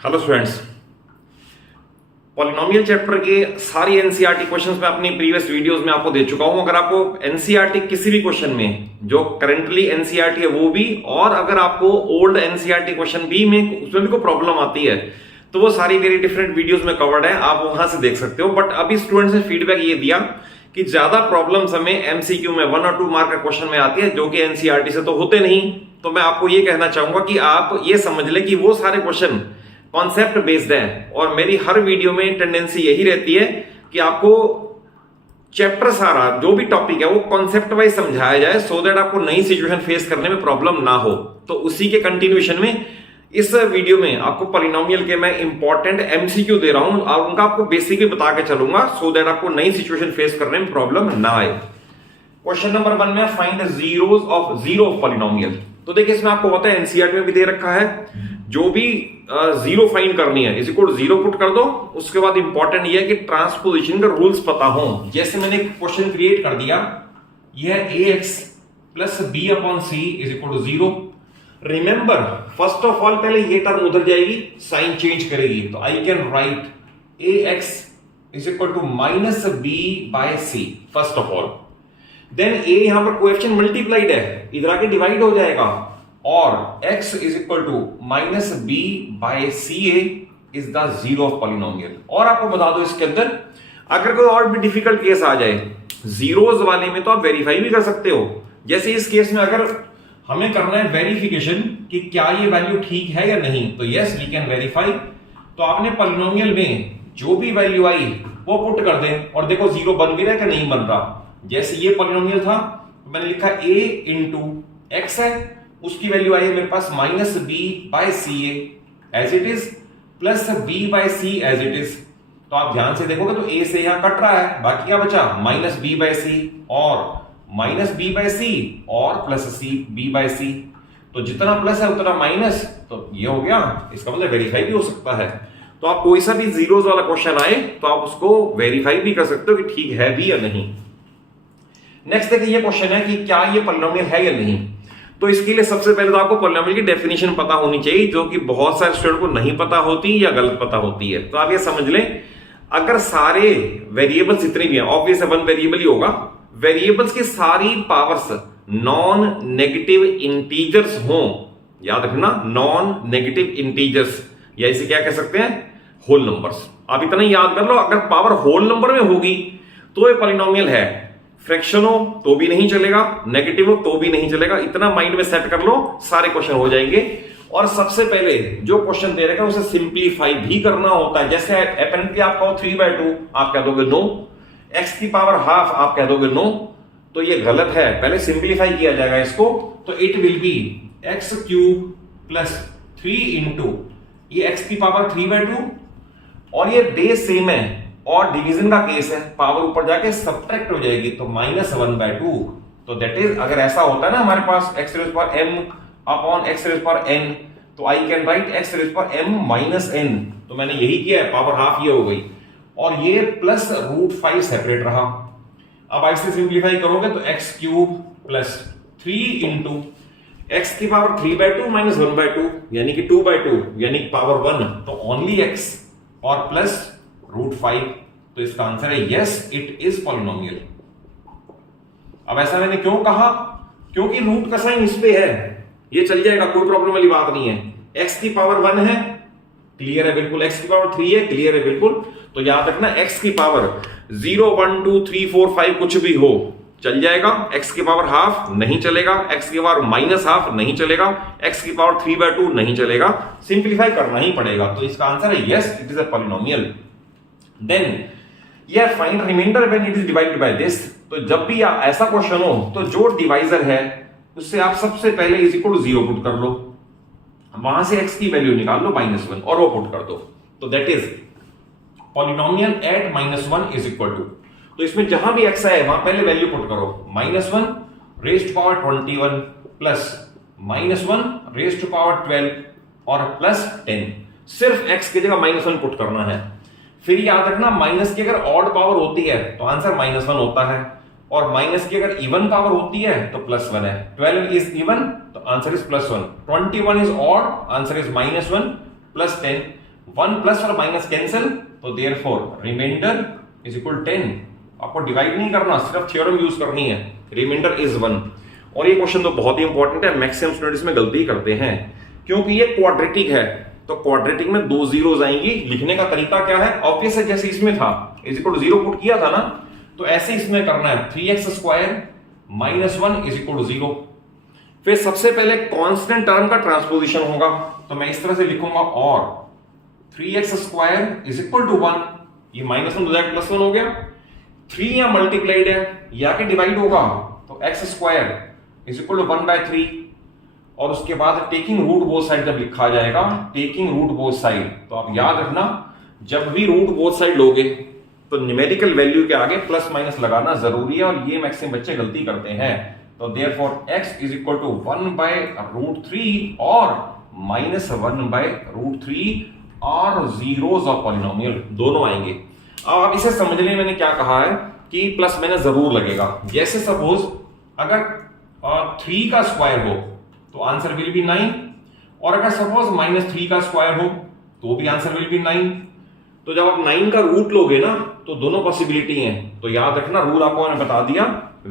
Hello students, polynomial chapter के सारी NCERT questions मैं अपनी प्रीवियस वीडियोस में आपको दे चुका हूं। अगर आपको एनसीईआरटी किसी भी क्वेश्चन में जो करंटली एनसीईआरटी है वो भी, और अगर आपको ओल्ड एनसीईआरटी क्वेश्चन भी में उसमें भी कोई प्रॉब्लम आती है तो वो सारी वेरी डिफरेंट वीडियोस में कवर्ड है, आप वहां से देख सकते हो। बट अभी स्टूडेंट्स ने फीडबैक ये दिया कि ज्यादा प्रॉब्लम्स हमें एमसीक्यू में 1 और 2 मार्क का क्वेश्चन में आती है जो कि एनसीईआरटी से तो होते नहीं। तो मैं आपको ये कहना चाहूंगा कि आप ये समझ लें कि वो सारे क्वेश्चन कॉन्सेप्ट बेस्ड है, और मेरी हर वीडियो में टेंडेंसी यही रहती है कि आपको चैप्टर सारा जो भी टॉपिक है वो कॉन्सेप्ट वाइज समझाया जाए, सो दैट आपको नई सिचुएशन फेस करने में प्रॉब्लम ना हो। तो उसी के कंटिन्यूएशन में इस वीडियो में आपको पॉलिनोमियल के मैं इंपॉर्टेंट एमसीक्यू दे रहा हूं और उनका आपको बेसिक भी बता के चलूंगा, सो दैट आपको नई सिचुएशन फेस करने में प्रॉब्लम ना आए। क्वेश्चन नंबर 1 में find zeros of zero of polynomial. तो देखिए इसमें आपको पता है एनसीईआरटी में भी दे रखा है, जो भी जीरो फाइंड करनी है इज इक्वल जीरो पुट कर दो। उसके बाद इंपॉर्टेंट ये है कि ट्रांसपोजिशन का रूल्स पता हो। जैसे मैंने एक क्वेश्चन क्रिएट कर दिया, यह है ax plus B upon C is equal to zero. Remember first of all पहले ये टर्म उधर जाएगी, साइन चेंज करेगी, तो I can write ax is equal to minus B by C first of all. Then a यहां पर coefficient multiplied है, इधर आके डिवाइड हो जाएगा, और x is equal to minus B by C A is the zero of polynomial. और आपको बता दो इसके अंदर अगर कोई और भी डिफिकल्ट केस आ जाए जीरोस वाले में तो आप वेरीफाई भी कर सकते हो। जैसे इस केस में अगर हमें करना है वेरिफिकेशन कि क्या ये वैल्यू ठीक है या नहीं, तो यस वी कैन वेरीफाई। तो आपने पॉलिनोमियल में जो भी वैल्यू आई वो पुट कर दें और देखो जीरो बन भी रहा है कि नहीं बन रहा। जैसे ये पॉलिनोमियल था तो मैंने लिखा a इंटू एक्स है, उसकी वैल्यू आई है मेरे पास minus B by C as it is plus B by C as it is. तो आप ध्यान से देखोगे तो a से यहां कट रहा है, बाकी क्या बचा माइनस बी बाय सी और माइनस बी बाय सी और प्लस सी बी बाय सी। तो जितना प्लस है उतना माइनस, तो ये हो गया, इसका मतलब वेरीफाई भी हो सकता है। तो आप कोई सा भी जीरोस वाला क्वेश्चन आए तो आप उसको वेरीफाई भी कर सकते हो कि ठीक है भी या नहीं। नेक्स्ट देखिए ये क्वेश्चन है कि क्या ये पॉलिनोमियल है या नहीं। तो इसके लिए सबसे पहले तो आपको पॉलिनोमियल की डेफिनेशन पता होनी चाहिए, जो कि बहुत सारे स्टूडेंट को नहीं पता होती या गलत पता होती है। तो आप ये समझ लें, अगर सारे वेरिएबल्स जितने भी हैं, ऑब्वियस है वन वेरिएबल ही होगा, वेरिएबल्स की सारी पावर्स नॉन नेगेटिव इंटीजर्स हों, याद रखना नॉन नेगेटिव इंटीजर्स, या इसे क्या कह सकते हैं होल नंबर्स। आप इतना ही याद कर लो, अगर पावर होल नंबर में होगी तो ये पॉलिनोमियल है, फ्रैक्शन हो तो भी नहीं चलेगा, नेगेटिव हो तो भी नहीं चलेगा। इतना माइंड में सेट कर लो, सारे क्वेश्चन हो जाएंगे। और सबसे पहले जो क्वेश्चन दे रखा है उसे सिंप्लीफाई भी करना होता है। जैसे अपेरेंटली आप कहो 3/2, आप कह दोगे नो, x की पावर हाफ आप कह दोगे नो, तो ये गलत है, पहले सिंप्लीफाई किया जाएगा इसको। तो it will be x cube plus 3 into ये x की पावर 3/2, और ये बेस सेम है और डिवीजन का केस है, पावर ऊपर जाके सब्ट्रैक्ट हो जाएगी, तो -1/2। तो दैट इज, अगर ऐसा होता है ना हमारे पास x rays power m upon x rays power n, तो I can right x rays power m minus n। तो मैंने यही किया है, पावर हाफ ये हो गई, और ये प्लस √5 सेपरेट रहा। अब ऐसे सिंप्लीफाई करोगे तो x cube plus 3 into x की पावर 3/2 माइनस 1/2 यानी कि 2/2 यानी कि पावर 1, तो ओनली x और प्लस √5। तो इसका आंसर है यस इट इज पॉलिनोमियल। अब ऐसा मैंने क्यों कहा, क्योंकि रूट का साइन इस पे है, ये चल जाएगा, कोई प्रॉब्लम वाली बात नहीं है। x की पावर 1 है, क्लियर है बिल्कुल, x की पावर 3 है, क्लियर है बिल्कुल। तो याद रखना x की पावर 0 1 2 3 4 5 कुछ भी हो चल जाएगा, x की पावर हाफ नहीं चलेगा, x की पावर माइनस हाफ नहीं चलेगा, x की पावर 3/2 नहीं चलेगा, सिंप्लीफाई करना ही पड़ेगा। तो इसका आंसर है yes it is a polynomial. Then यह find remainder when it is divided by this. तो जब भी ऐसा क्वेश्चन हो तो जो डिवाइजर है उससे आप सबसे पहले इज इक्वल टू 0 पुट कर लो, वहां से x की वैल्यू निकाल लो -1 और वो पुट कर दो। तो that is polynomial at -1 is equal to, तो इसमें जहां भी x है वहां पहले वैल्यू पुट करो, -1 raise to power 21 plus -1 raise to power 12 और प्लस 10। सिर्फ x की जगह -1 पुट करना है। फिर याद रखना माइनस की अगर ऑड पावर होती है तो आंसर -1 होता है, और माइनस की अगर इवन पावर होती है तो +1 है। 12 इज इवन तो answer is +1, 21 is odd answer is -1 +10। 1 plus और माइनस कैंसिल, तो देयरफॉर रिमाइंडर इज इक्वल 10। आपको डिवाइड नहीं करना, सिर्फ थ्योरम यूज करनी है, रिमाइंडर इज 1। और ये क्वेश्चन तो बहुत ही इंपॉर्टेंट है, मैक्सिमम स्टूडेंट्स में गलती करते हैं क्योंकि ये क्वाड्रेटिक है, तो क्वाड्रेटिक में 2 जीरोस आएंगी। लिखने का तरीका क्या है, ऑब्वियस है, जैसे इसमें था इज इक्वल टू 0 पुट किया था ना, तो ऐसे इसमें करना है 3x square minus 1 is equal to 0। फिर सबसे पहले कांस्टेंट टर्म का ट्रांसपोजिशन होगा, तो मैं इस तरह से लिखूंगा और 3x square is equal to 1, ये माइनस 1 हो जाएगा प्लस 1 हो गया। 3 या मल्टीप्लाइड है या के डिवाइड होगा, तो x square is equal to 1/3। और उसके बाद टेकिंग रूट बोथ साइड जब लिखा जाएगा, टेकिंग रूट बोथ साइड, तो आप याद रखना जब भी रूट बोथ साइड लोगे तो न्यूमेरिकल वैल्यू के आगे प्लस माइनस लगाना जरूरी है, और ये मैक्सिमम बच्चे गलती करते हैं। तो therefore x is equal to 1/√3 और -1/√3 और जीरोस ऑफ पॉलिनोमियल दोनों आएंगे। अब आप इसे समझने में मैंने क्या कहा है कि प्लस माइनस जरूर लगेगा। जैसे सपोज अगर 3 का स्क्वायर हो तो आंसर विल बी 9, और अगर सपोज -3 का स्क्वायर हो तो भी आंसर विल बी 9। तो जब आप 9 का रूट लोगे ना तो दोनों पॉसिबिलिटी हैं, तो याद रखना रूल आपको मैंने बता दिया,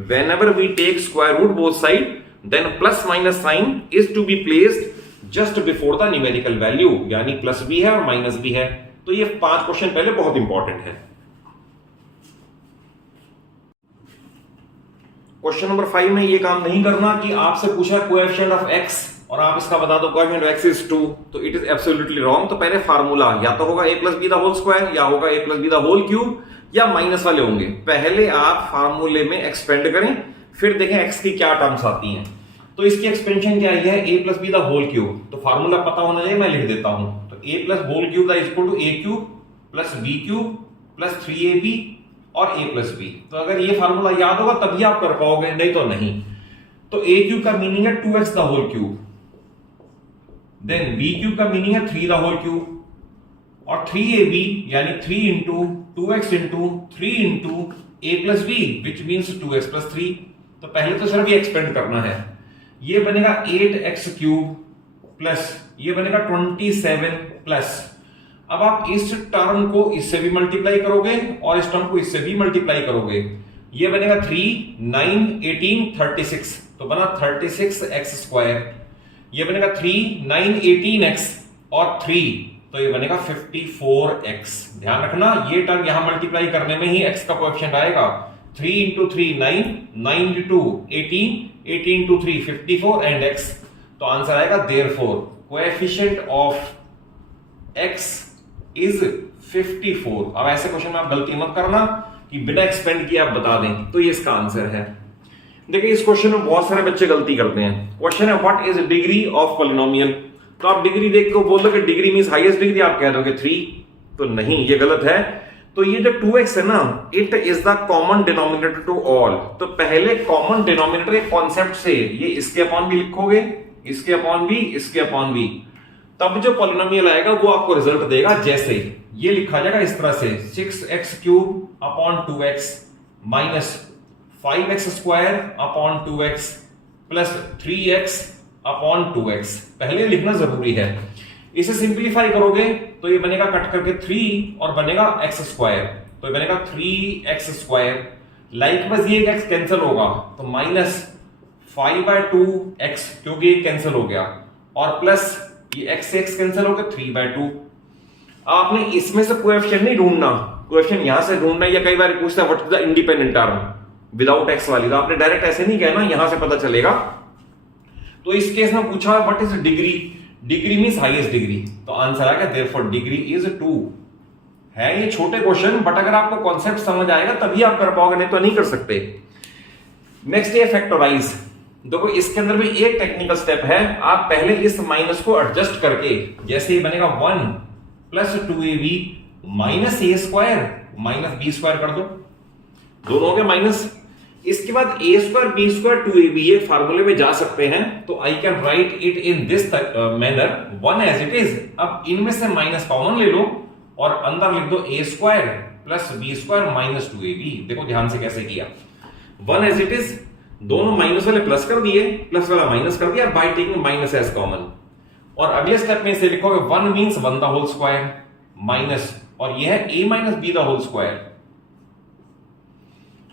whenever we take square root both side then plus minus sign is to be placed just before the numerical value, यानी प्लस भी है और माइनस भी है। तो ये 5 क्वेश्चन पहले बहुत इंपॉर्टेंट है। क्वेश्चन नंबर 5 में ये काम नहीं करना कि आपसे पूछा कोएफिशिएंट ऑफ x और आप इसका बता दो कोएफिशिएंट ऑफ x इज 2, तो इट इज एब्सोल्युटली रॉन्ग। तो पहले फार्मूला या तो होगा a plus b the whole square, या होगा a plus b the whole cube, या माइनस वाले होंगे। पहले आप फार्मूले में एक्सपेंड करें, फिर देखें x की क्या टर्म्स आती हैं। तो इसकी एक्सपेंशन क्या है, a plus b the whole cube, तो फार्मूला पता होना चाहिए, मैं लिख देता हूं। तो a plus whole cube is equal to a cube plus b cube plus 3ab और a प्लस बी। तो अगर ये फार्मूला याद होगा तभी आप कर पाओगे, नहीं तो नहीं। तो a क्यूब का मीनिंग है 2x the whole cube, then b cube का मीनिंग है 3 द होल क्यूब, और 3ab यानी 3 into 2x into 3 into a plus b which means 2x plus 3। तो पहले तो सिर्फ ये एक्सपेंड करना है, ये बनेगा 8x क्यूब प्लस ये बनेगा 27 प्लस, अब आप इस टर्म को इससे भी मल्टीप्लाई करोगे और इस टर्म को इससे भी मल्टीप्लाई करोगे, ये बनेगा 3 9 18 36, तो बना 36x स्क्वायर, ये बनेगा 3 9 18x और 3, तो ये बनेगा 54x। ध्यान रखना ये टर्म यहां मल्टीप्लाई करने में ही x का कोएफिशिएंट आएगा। 3 into 3 9, 9 into 18, 18 into 3 54 and x, तो आंसर आएगा therefore coefficient of x is 54। अब ऐसे क्वेश्चन में आप गलती मत करना कि बिना एक्सपेंड किए आप बता दें, तो ये इसका आंसर है। देखिए इस क्वेश्चन में बहुत सारे बच्चे गलती करते हैं। क्वेश्चन है what is degree of polynomial, तो आप डिग्री देख के बोल दो कि डिग्री मींस हाईएस्ट डिग्री, आप कह दोगे 3, तो नहीं, ये गलत है। तो ये जो 2x है ना, it is the common denominator to all. तो पहले कॉमन डिनोमिनेटर के कॉन्सेप्ट से ये इसके अपॉन भी लिखोगे, इसके अपॉन भी, इसके अपॉन भी, तब जो पॉलिनोमियल आएगा वो आपको रिजल्ट देगा। जैसे ये लिखा जाएगा इस तरह से 6x cube upon 2x minus 5x square upon 2x plus 3x upon 2x, पहले लिखना जरूरी है। इसे सिंप्लीफाई करोगे तो ये बनेगा कट करके 3 और बनेगा x स्क्वायर, तो ये बनेगा 3x स्क्वायर, लाइक बस ये x कैंसिल होगा तो माइनस 5/2x क्योंकि ये कैंसिल हो गया, और प्लस ये x से x कैंसिल हो गया 3/2। आपने इसमें से कोएफिशिएंट नहीं ढूंढना, कोएफिशिएंट यहां से ढूंढना, या कई बार पूछता है what is the independent term without x वाली, तो आपने डायरेक्ट ऐसे नहीं कहना, यहां से पता चलेगा। तो इस केस में पूछा what is degree, degree means highest degree, तो आंसर आएगा देयरफॉर डिग्री इज 2। है ये छोटे क्वेश्चन, बट अगर आपको कॉन्सेप्ट समझ आएगा तभी आप कर पाओगे, नहीं तो नहीं कर सकते। नेक्स्ट ये फैक्टराइज। देखो इसके अंदर भी एक टेक्निकल स्टेप है, आप पहले इस माइनस को एडजस्ट करके, जैसे ही बनेगा 1 plus 2ab minus a square minus b square कर दो, दोनों हो गए माइनस। इसके बाद a square b square 2ab ये फार्मूले में जा सकते हैं, तो I can write it in this manner 1 as it is. अब इनमें से माइनस कॉमन ले लो और अंदर लिख दो a square plus b square minus 2ab। देखो ध्यान से कैसे किया, 1 एज इट इज, दोनों माइनस वाले प्लस कर दिए, प्लस वाला माइनस कर दिया by taking minus as common. और अगले स्टेप में इसे लिखोगे 1 means 1 the whole square, minus, और ये है a minus b the whole square.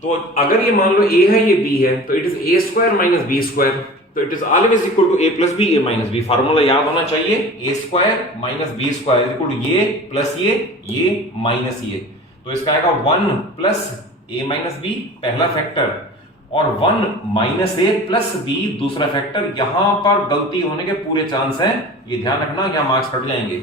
तो अगर ये मान लो a है ये b है, तो it is a square minus B square, तो it is always equal to a plus B, a minus B. Formula याद होना चाहिए, a square minus B square equal to ये प्लस ये माइनस ये। तो इसका आएगा 1 प्लस a माइनस बी पहला फैक्टर, और 1 माइनस ए प्लस बी दूसरा फैक्टर। यहां पर गलती होने के पूरे चांस हैं, ये ध्यान रखना, यहां मार्क्स कट जाएंगे,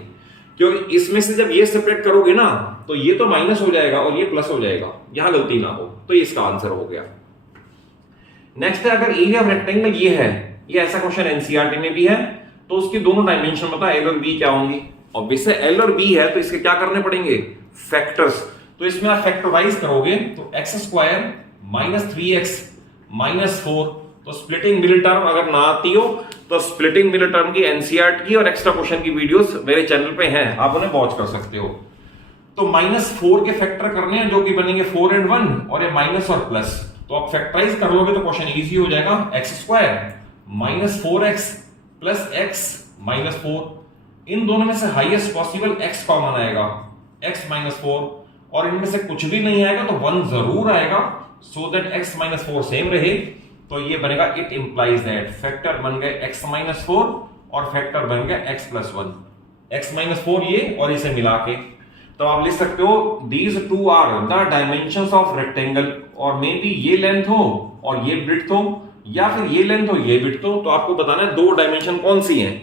क्योंकि इसमें से जब ये सेपरेट करोगे ना तो ये तो माइनस हो जाएगा और ये प्लस हो जाएगा, यहां गलती ना हो। तो ये इसका आंसर हो गया। नेक्स्ट है, अगर एरिया ऑफ रेक्टेंगल ये है, ये ऐसा क्वेश्चन एनसीईआरटी में भी है, तो उसकी दोनों डायमेंशन बता, एल और बी क्या होंगी। ऑब्वियसली एल और बी है तो इसके क्या करने पड़ेंगे, फैक्टर्स। तो इसमें आप फैक्टराइज करोगे तो x square minus 3x minus 4, तो स्प्लिटिंग मिडिल टर्म अगर ना आती हो तो स्प्लिटिंग मिडिल टर्म की एनसीईआरटी की और एक्स्ट्रा क्वेश्चन की वीडियोस मेरे चैनल पे हैं, आप उन्हें वॉच कर सकते हो। तो -4 के फैक्टर करने हैं जो कि बनेंगे 4 and 1, और ये माइनस और प्लस, तो आप फैक्टराइज कर लोगे तो क्वेश्चन इजी हो जाएगा। X square minus 4x plus x minus 4, इन दोनों में से हाईएस्ट पॉसिबल x कॉमन आएगा, x माइनस 4, और इनमें से कुछ भी नहीं आएगा तो 1 जरूर आएगा, so that x minus 4 same रहे। तो ये बनेगा इट इंप्लाइज दैट, फैक्टर बन गए x माइनस 4 और फैक्टर बन गया x प्लस 1, x माइनस 4 ये और इसे मिला के। तो आप लिख सकते हो these two are the dimensions of rectangle, और मे बी ये लेंथ हो और ये ब्रेड्थ हो, या फिर ये लेंथ हो ये ब्रेड्थ हो। तो आपको बताना है दो डायमेंशन कौन सी हैं,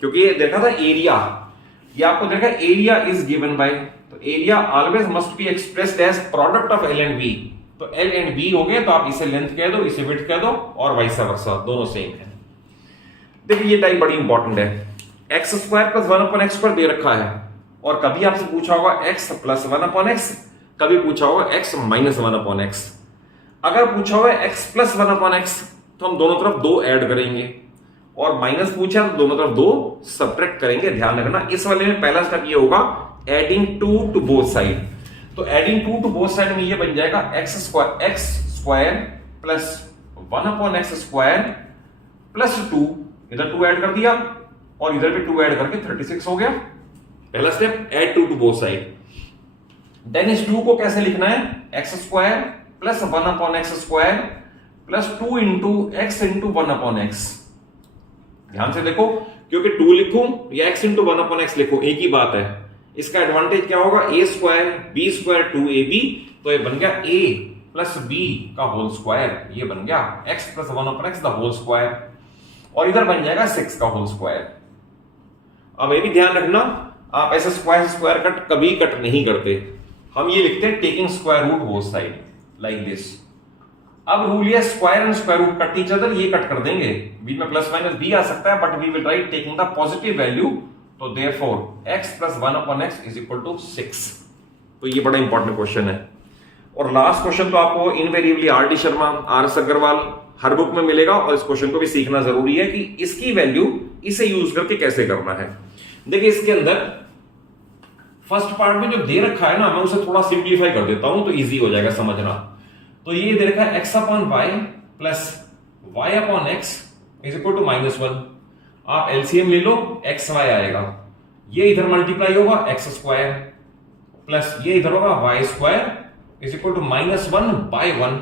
क्योंकि ये देखा था एरिया, ये आपको देखा एरिया इज गिवन बाय, तो area always must be expressed as product of L and B. तो एल एंड बी हो गए तो आप इसे लेंथ कह दो, इसे विड्थ कह दो, और वाइस वर्सा, दोनों सेम है। देखिए ये टाइप बड़ी इंपॉर्टेंट है, x square plus 1 upon x square दे रखा है, और कभी आपसे पूछा होगा x प्लस 1 अपॉन एक्स, कभी पूछा होगा x माइनस 1 अपॉन एक्स। अगर पूछा हुआ x प्लस 1 अपॉन एक्स तो हम दोनों तरफ 2 ऐड करेंगे, और माइनस पूछा तो दोनों तरफ 2 सब्ट्रैक्ट करेंगे। ध्यान रखना इस वाले में पहला स्टेप ये होगा एडिंग 2 टू बोथ साइड। तो एडिंग 2 टू बोथ साइड में ये बन जाएगा x square plus 1 upon x square plus 2, इधर 2 ऐड कर दिया और इधर भी 2 ऐड करके 36 हो गया। पहला step add 2 to both side. Then इस 2 को कैसे लिखना है, x square plus 1 upon x square plus 2 into x into 1 upon x. ध्यान से देखो, क्योंकि 2 लिखूं या x इंटू 1 अपॉन एक्स लिखूं एक ही बात है। इसका एडवांटेज क्या होगा, a square B square 2ab, तो ये बन गया a प्लस b का होल स्क्वायर, ये बन गया x plus 1 upon x the whole square, और इधर बन जाएगा 6 का होल स्क्वायर। अब ये भी ध्यान रखना, आप ऐसे स्क्वायर स्क्वायर कट कभी कट नहीं करते, हम ये लिखते हैं taking square root both side like this. अब रूल ये square and square root cut each other, ये कट कर देंगे, बीच में प्लस माइनस भी आ सकता है, but we will write taking the positive value. तो therefore x plus 1 upon x is equal to 6। तो ये बड़ा इंपॉर्टेंट क्वेश्चन है। और लास्ट क्वेश्चन तो आपको invariably R D Sharma, R S Agarwal हर बुक में मिलेगा, और इस क्वेश्चन को भी सीखना जरूरी है कि इसकी वैल्यू इसे यूज करके कैसे करना है। देखिए इसके अंदर फर्स्ट पार्ट में जो दे रखा है ना, मैं उसे थोड़ा सिंप्लीफाई कर देता हूं तो इजी हो जाएगा समझना। तो ये दे रखा है x upon y plus y upon x is equal to -1। आप एलसीएम ले लो, एक्स वाई आएगा, ये इधर मल्टीप्लाई होगा एक्स स्क्वायर प्लस ये इधर होगा y square is equal to -1 by 1,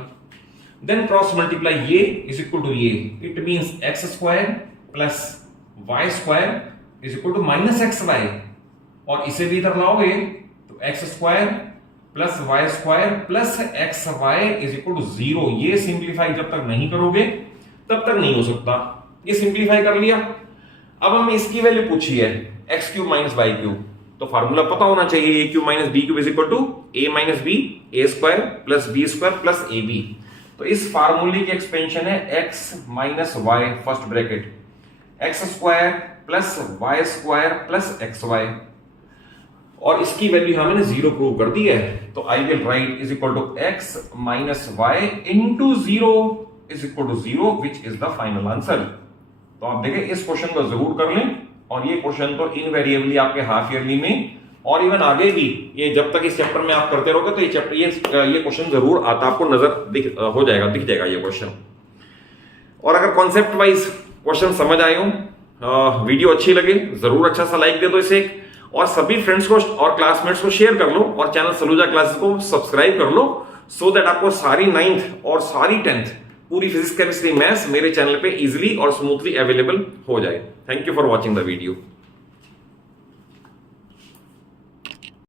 then cross multiply ये इज इक्वल टू ये, it means x square plus Y square is equal to -xy, और इसे भी इधर लाओगे तो x square plus Y square plus x y is equal to 0। ये simplify जब तक नहीं करोगे तब तक नहीं हो सकता। ये सिंप्लीफाई कर लिया, अब हमें इसकी वैल्यू पूछी है X cube minus Y cube, तो फार्मूला पता होना चाहिए A cube minus B cube is equal to A minus B, A square plus B square plus A B. तो इस फार्मूले की एक्सपेंशन है X minus Y first bracket X square plus Y square plus x Y, और इसकी value हमने 0 prove कर दी है। तो I will write is equal to x minus y into 0 is equal to 0 which is the final answer. तो आप देखें इस क्वेश्चन को जरूर कर लें, और ये क्वेश्चन तो इनवेरिएबली आपके हाफ ईयरली में और इवन आगे भी, ये जब तक इस चैप्टर में आप करते रहोगे तो ये चैप्टर ये क्वेश्चन जरूर आता आपको नजर दिख जाएगा ये क्वेश्चन। और अगर कॉन्सेप्ट वाइज क्वेश्चन समझ आए हो, वीडियो अच्छी लगे जरूर अच्छा सा लाइक दे दो इसे, और सभी फ्रेंड्स को और क्लासमेट्स को शेयर कर लो और चैनल सलूजा क्लासेस को सब्सक्राइब कर लो, सो दैट आपको सारी 9th और सारी 10th पूरी फिजिक्स केमिस्ट्री मैथ्स मेरे चैनल पे इजीली और स्मूथली अवेलेबल हो जाए। Thank you for watching the video.